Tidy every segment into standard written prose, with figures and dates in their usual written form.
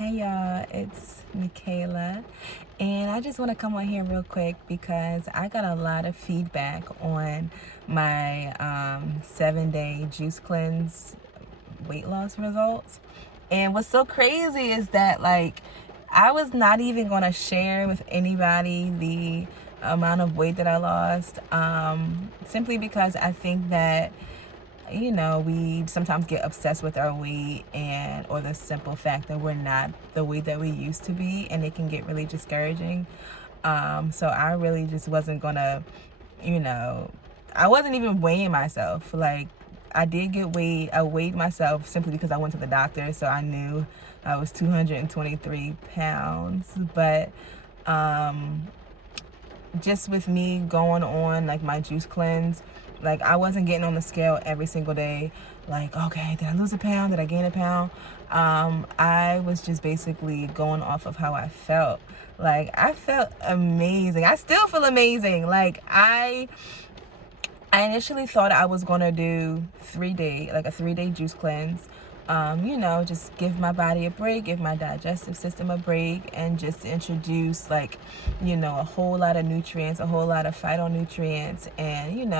Hey y'all, it's Michaela, and I just want to come on here real quick because I got a lot of feedback on my 7-day juice cleanse weight loss results. And what's so crazy is that, like, I was not even going to share with anybody the amount of weight that I lost, simply because I think that we sometimes get obsessed with our weight and or the simple fact that we're not the weight that we used to be, and it can get really discouraging. So I really just wasn't gonna, you know, I wasn't even weighing myself. Like, I did get weighed. I weighed myself simply because I went to the doctor, so I knew I was 223 pounds. But um, just with me going on like my juice cleanse, like I wasn't getting on the scale every single day. Like, okay, did I lose a pound? Did I gain a pound? I was just basically going off of how I felt. Like, I felt amazing. I still feel amazing. Like, I initially thought I was gonna do 3-day, like a 3-day juice cleanse. Just give my body a break, give my digestive system a break, and just introduce, like, a whole lot of nutrients, a whole lot of phytonutrients, and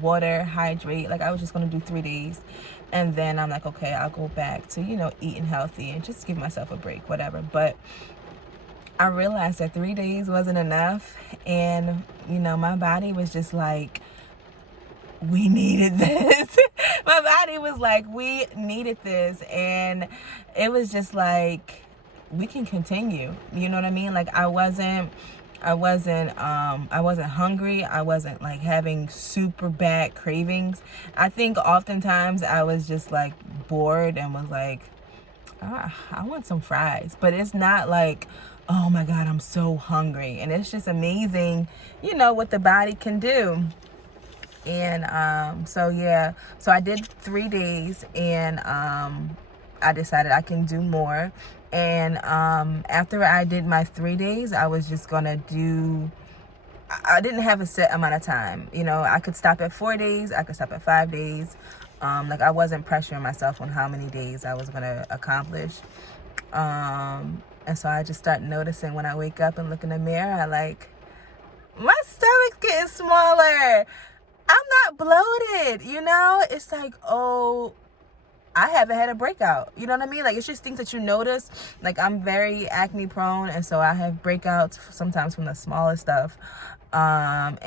water, hydrate. Like, I was just gonna do 3 days, and then I'm like, okay, I'll go back to eating healthy and just give myself a break, whatever. But I realized that 3 days wasn't enough, and my body was just like, we needed this. My body was like, we needed this. And it was just like, we can continue. You know what I mean? Like, I wasn't hungry. I wasn't like having super bad cravings. I think oftentimes I was just like bored and was like, I want some fries. But it's not like, oh my God, I'm so hungry. And it's just amazing, what the body can do. And so I did 3 days, and I decided I can do more. And after I did my 3 days, I was just gonna do, I didn't have a set amount of time. I could stop at 4 days, I could stop at 5 days. Like, I wasn't pressuring myself on how many days I was gonna accomplish. And so I just start noticing when I wake up and look in the mirror, my stomach's getting smaller. I'm not bloated, It's like, oh, I haven't had a breakout. You know what I mean? Like, it's just things that you notice. Like, I'm very acne prone, and so I have breakouts sometimes from the smallest stuff. And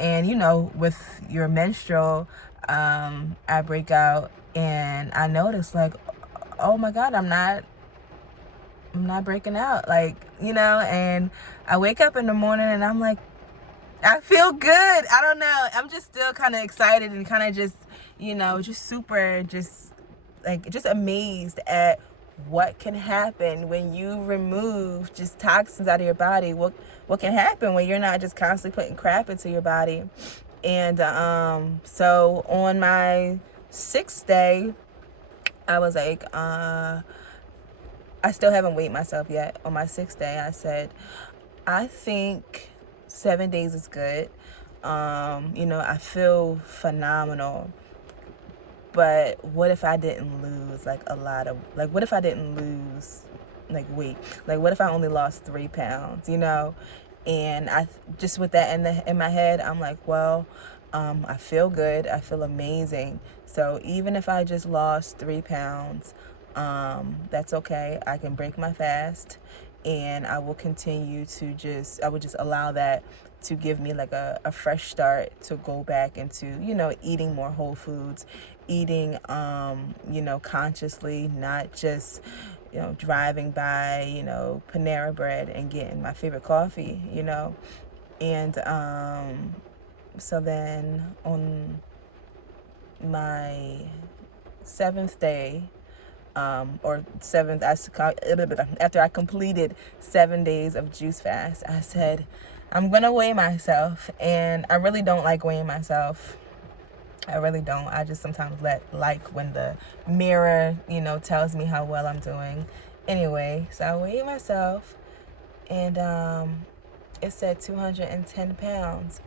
with your menstrual, I break out, and I notice, like, oh my God, I'm not breaking out. Like, and I wake up in the morning and I'm like, I feel good. I don't know. I'm just still kind of excited and kind of just, just super, just amazed at what can happen when you remove just toxins out of your body. What can happen when you're not just constantly putting crap into your body. And so on my 6th day, I was like, I still haven't weighed myself yet. On my 6th day, I said, I think 7 days is good. I feel phenomenal. But what if I didn't lose what if I didn't lose like weight? Like, what if I only lost 3 pounds, And I just, with that in my head, I'm like, well, I feel good. I feel amazing. So even if I just lost 3 pounds, that's okay. I can break my fast, and I will continue to I would just allow that to give me like a fresh start to go back into, eating more whole foods, eating, consciously, not just, driving by, Panera Bread and getting my favorite coffee, And so then on my 7th day, or 7th, after I completed 7 days of juice fast, I said, I'm gonna weigh myself. And I really don't like weighing myself. I really don't. I just sometimes like when the mirror, tells me how well I'm doing. Anyway, so I weighed myself, and it said 210 pounds.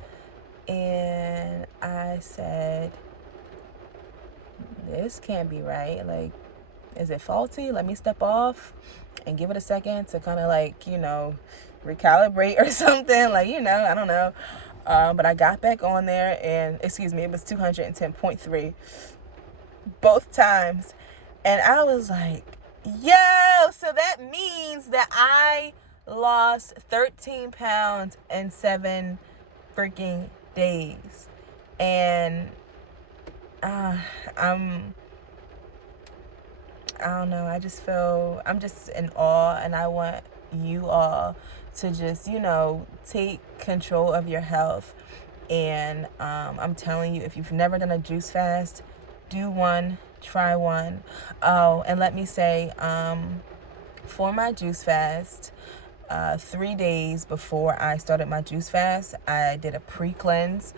And I said, this can't be right. Like, is it faulty? Let me step off and give it a second to kind of like, recalibrate or something. Like, I don't know. But I got back on there and, it was 210.3 both times. And I was like, yo, so that means that I lost 13 pounds in 7 freaking days. And I don't know. I'm just in awe, and I want you all to just, take control of your health. And I'm telling you, if you've never done a juice fast, do one, try one. Oh, and let me say, for my juice fast, 3 days before I started my juice fast, I did a pre-cleanse,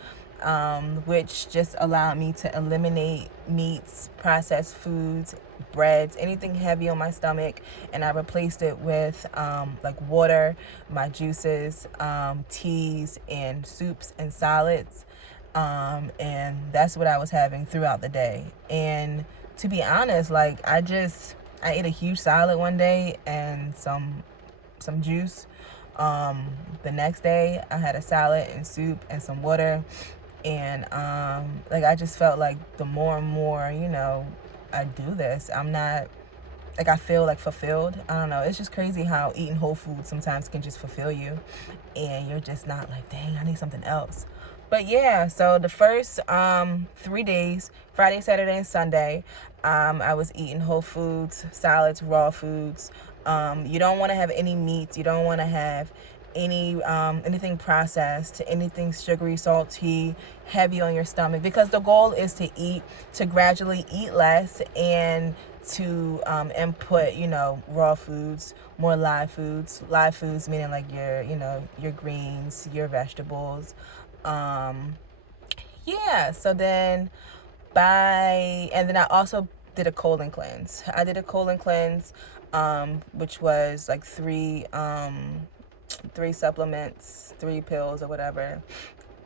which just allowed me to eliminate meats, processed foods, breads, anything heavy on my stomach, and I replaced it with like water, my juices, teas, and soups and salads. And that's what I was having throughout the day. And to be honest, like I ate a huge salad one day and some juice. The next day I had a salad and soup and some water. And like I just felt like the more and more, I do this, I'm not like, I feel like fulfilled. I don't know. It's just crazy how eating whole food sometimes can just fulfill you. And you're just not like, dang, I need something else. But yeah, so the first 3 days, Friday, Saturday, and Sunday, I was eating whole foods, salads, raw foods. You don't want to have any meats. You don't want to have anything processed, anything sugary, salty, heavy on your stomach, because the goal is to gradually eat less and to input, raw foods, more live foods. Live foods meaning like your greens, your vegetables. Yeah, so then and then I also did a colon cleanse. I did a colon cleanse, which was like three supplements, 3 pills or whatever,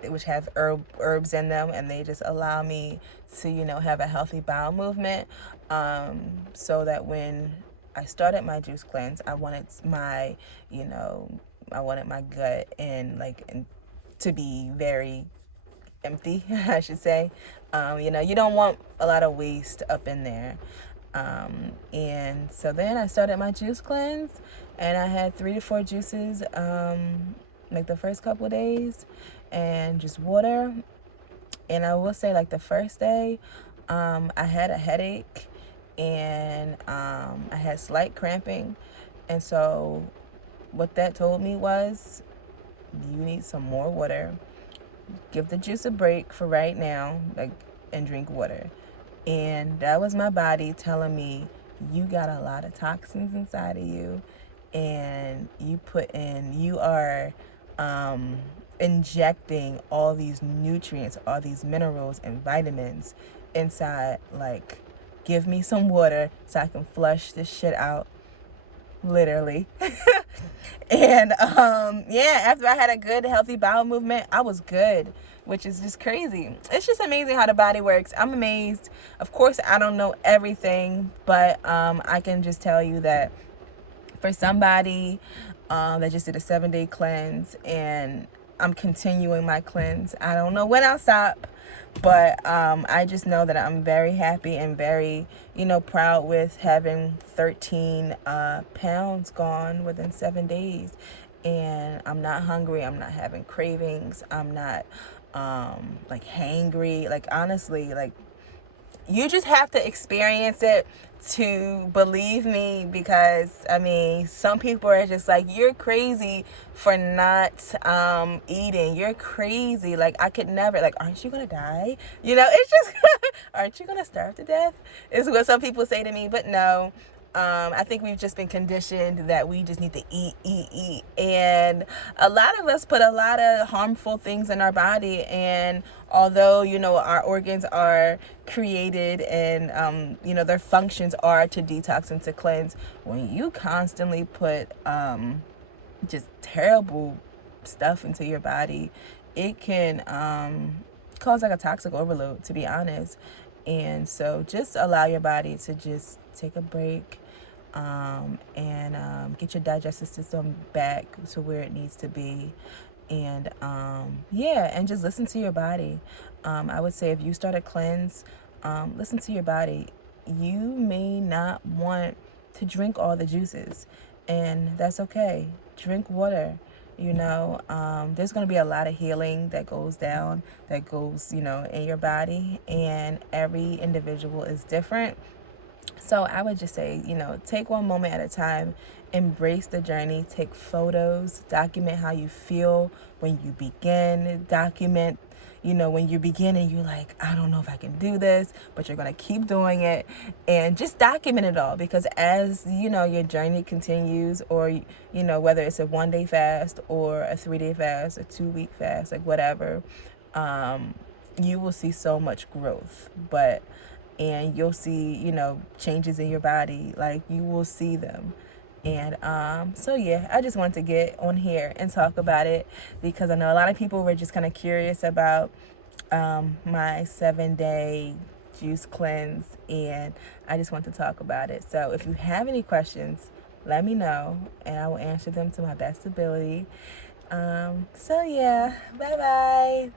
which have herbs in them, and they just allow me to, have a healthy bowel movement, so that when I started my juice cleanse, I wanted my gut and to be very empty, I should say. You don't want a lot of waste up in there. And so then I started my juice cleanse, and I had 3 to 4 juices, like the first couple of days, and just water. And I will say, like the first day, I had a headache, and I had slight cramping. And so what that told me was, you need some more water. Give the juice a break for right now, and drink water. And that was my body telling me, you got a lot of toxins inside of you, and you are injecting all these nutrients, all these minerals and vitamins inside. Like, give me some water so I can flush this shit out, literally. And after I had a good healthy bowel movement, I was good, which is just crazy. It's just amazing how the body works. I'm amazed. Of course, I don't know everything, but I can just tell you that for somebody that just did a 7-day cleanse, and I'm continuing my cleanse, I don't know when I'll stop, but I just know that I'm very happy and very, proud with having 13 pounds gone within 7 days. And I'm not hungry. I'm not having cravings. I'm not like hangry. Like, honestly, like, you just have to experience it to believe me, because some people are just like, you're crazy for not eating, you're crazy, like I could never, like, aren't you gonna die, it's just aren't you gonna starve to death, is what some people say to me. But no, I think we've just been conditioned that we just need to eat. And a lot of us put a lot of harmful things in our body. And although, our organs are created and, their functions are to detox and to cleanse, when you constantly put just terrible stuff into your body, it can cause like a toxic overload, to be honest. And so just allow your body to just take a break, and get your digestive system back to where it needs to be. And yeah, and just listen to your body. I would say if you start a cleanse, listen to your body. You may not want to drink all the juices, and that's okay. Drink water. There's going to be a lot of healing that goes down, that goes, in your body, and every individual is different. So I would just say, take one moment at a time, embrace the journey, take photos, document how you feel when you begin, document, when you begin and you're like, I don't know if I can do this, but you're going to keep doing it, and just document it all, because as, your journey continues, or, whether it's a 1-day fast or a 3-day fast, a 2-week fast, like whatever, you will see so much growth. And you'll see, changes in your body, like you will see them. And so yeah, I just wanted to get on here and talk about it, because I know a lot of people were just kind of curious about my 7-day juice cleanse, and I just want to talk about it. So if you have any questions, let me know and I will answer them to my best ability. So yeah, bye bye.